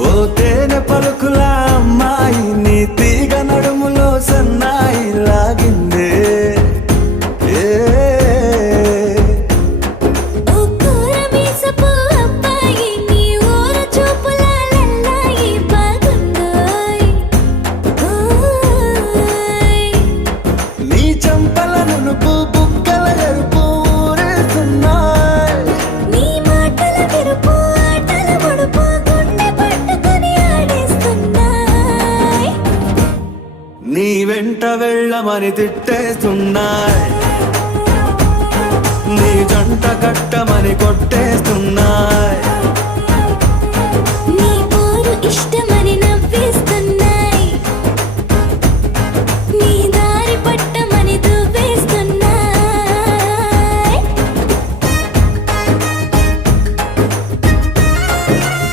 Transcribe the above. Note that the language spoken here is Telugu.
ఓ తేనె పలుకుల అమ్మాయి నీ తీగ నడుములో సన్నాయి లాగిందే ఏ ఓ కూరమీసపు అబ్బాయి నీ ఊర చూపుల లల్లాయి బాగుందోయ్ ఓయ్ నీ చంపల నునుపు బుగ్గల ఎరుపు ఊరేస్తున్నాయి నీ మాటల విరుపు ఆటల ముడుపు గుండె పట్టుకొని ఆడేస్తున్నాయ్ నీ వెంట వెళ్ళమని తిట్టేస్తున్నాయి నీ జంట కట్టమని కొట్టే